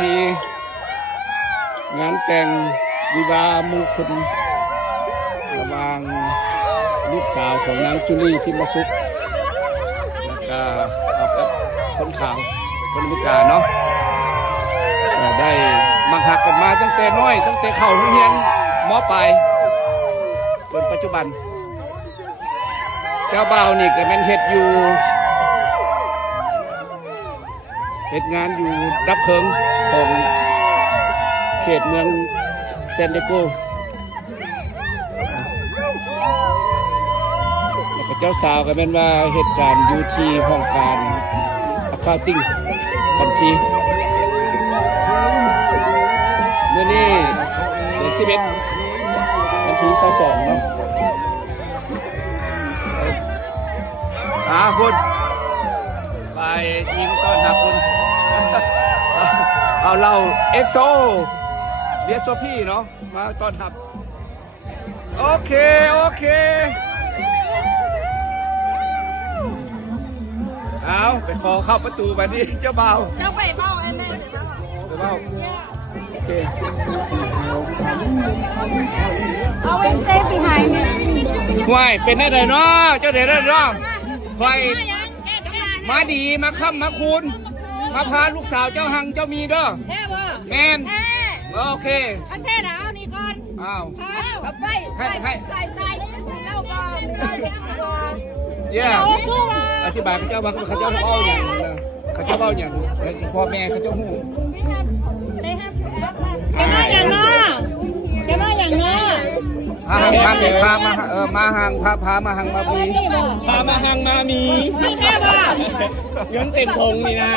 ธีงานแต่งวิวาห์มงคลระหว่างลูกสาวของนางจุลีพิมสุขแล้วก็เอากับคนข่าวคนอเมริกาเนาะได้มักหักกันมาตั้งแต่น้อยตั้งแต่เข้าโรงเรียนม.ปลายจนปัจจุบันเจ้าบ่าวนี่ก็แม่นเฮ็ดงานอยู่รับเพิงของเขตเมืองเซนเดโกแล้วก็เจ้าสาวก็เป็นว่าเหตุการณ์อยู่ที่ห้องการaccounting บัญชีเมื่อนี้เดือน11วันที่22เนาะคุณไปยิงต้อนรับคุณเอาเราเอ็กโซเบียโซพี่เนาะมาต้อนรับโอเคเอาไปขอเข้าประตูไปดิเจ้าบ่าวเจ้าไปเฝ้าไอ้แม่ไปเฝ้าโอเคเอาไว้ stay behind ห่วยเป็นได้เนาะเจ้าเด็ดได้เนาะห่วยมาดีมาค่ำมาคูณมาพาลูกสาวเจ้าหังเจ้ามีเด้อแท้บ่แมนโอเคอันแท้น่ะเอานี่ก่อนอ้าวเอาไฟใส่เล่าบ่เย้อธิบายเขาเจ้าว่าเขาเจ้าเล่าอย่างเขาเจ้าเล่าอย่างพ่อแม่เขาเจ้าหูจะมาอย่างเนาะพามาหังพามาหังมาปีพามาหังมามีแค่บ่เงินเต็มพงนี่นะ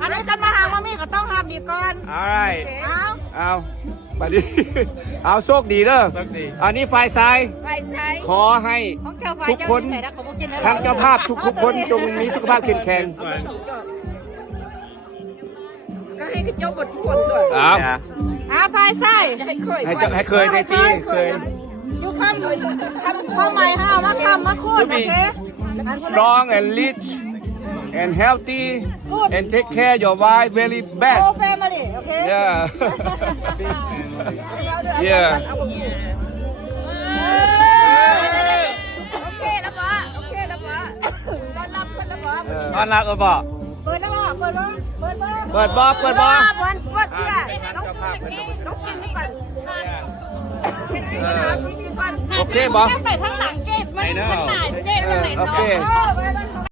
อันนี้กันมาหามามีก็ต้องห้ามดีก่อนเอาบัดนี้เอาโชคดีเด้ออันนี้ฝ่ายซ้ายขอให้ทุกคนทั้งเจ้าภาพทุกคนจงมีสุขภาพเข้มแข็งก็ให้กระจกบดขวดด้วยไฟใส่ให้เคยในปีเคยอยู่คำข้อหมายห้ามาคูดโอเค strong and rich and healthy and take care your wife very best whole family okay yeah โอเคแล้วปะต้อนรับกันแล้วปะต้อนรับกันปะเปิดแล้วปะเปิดบ่เชื่อต้องกินนี่ก่อนโอเคบ่ไปข้างหลังเก็บมันหนาเก็บโอเค